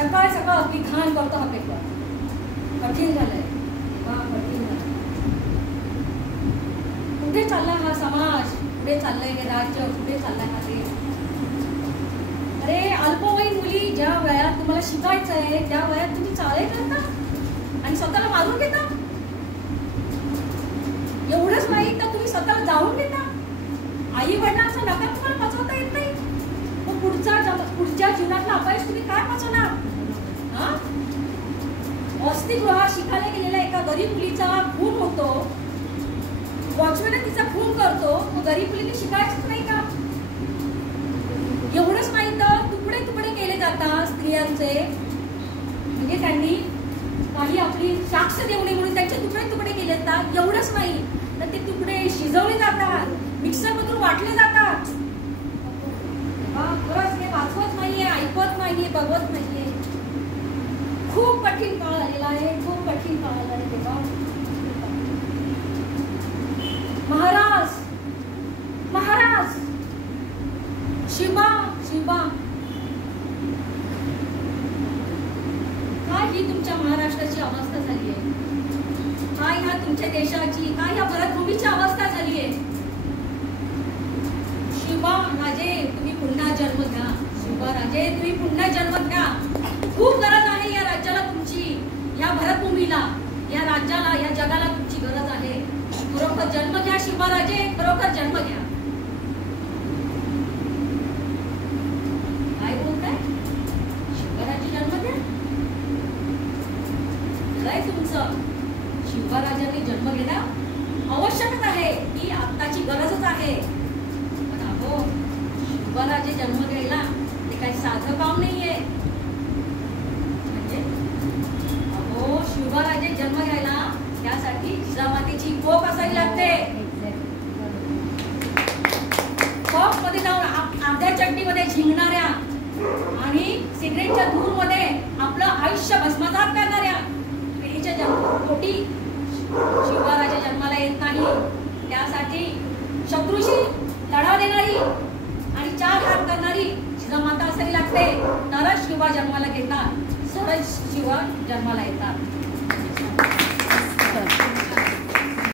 सकाळ सकाळ अगदी घाण करतो हा पेपर. कठीण झालंय, कठीण झालं. कुठे चालला हा समाज, कुठे चाललंय हे राज्य, कुठे चाललाय हा देश? अरे अल्पवयीन मुली ज्या वयात तुम्हाला शिकायचं आहे त्या वयात तुम्ही चाळे करता आणि स्वतःला मारून घेता. एवढंच नाही तर तुम्ही स्वतःला जाळून घेता. आई वडिलांचा नकार तुम्हाला पचवता येत नाही, मग पुढच्या जीवनातला अपयश तुम्ही काय पचवणार? वसतिगृहात शिकायला गेलेल्या एका गरीब मुलीचा खून होतो, वॉचमॅन तिचा खून करतो, मग गरीब मुलीने शिकायचंच नाही का? एवढंच नाही तर तुकडे तुकडे केले जातात स्त्रियांचे, म्हणजे त्यांनी काही आपली साक्ष देऊ नये म्हणून त्यांचे तुकडे तुकडे केले जातात. एवढंच नाही तर ते तुकडे शिजवले जातात, मिक्सर मधून वाटले जातात. खरंच हे वाचवत नाहीये, ऐकवत नाहीये, बघत नाहीये. खूप कठीण काळ आलेला आहे, खूप कठीण काळ आलेला आहे तेव्हा. महाराज महाराज शिवा शिवा, काय ही तुमच्या महाराष्ट्राची अवस्था झाली आहे? काय ह्या तुमच्या देशाची, काय ह्या भरतभूमीची अवस्था झाली आहे? शिवा राजे तुम्ही पुन्हा जन्म घ्या, शिवा राजे तुम्ही पुन्हा जन्म घ्या. खूप गरज आहे या राज्याला तुमची, या भरतभूमीला, या राज्याला, या जगाला तुमची गरज आहे. खरोखर जन्म घ्या शिवा राजे, खरोखर जन्म घ्या. काय बोलताय? शिवराजे जन्म घ्या? काय तुमचं? शिवराजांनी जन्म घेणं आवश्यकच आहे, ही आत्ताची गरजच आहे. पण अहो शिवराजे जन्म घ्यायला ते काही साधं काम नाहीये. म्हणजे अहो शिवराजे जन्म घ्यायला त्यासाठी जिजामातेची कोक असावी लागते. कोक मध्ये जाऊन अर्ध्या चड्डीमध्ये झिंगणाऱ्या आणि सिगरेटच्या धूर मध्ये आपलं आयुष्य भस्मसात करणाऱ्या पिढीच्या पोटी शिवराजे जन्माला येत नाही. त्यासाठी शत्रूशी लढा देणारी आणि 4 हात करणारी जिजामाता असावी लागते, तरच शिवा जन्माला घेतात, सरच शिवा जन्माला येतात.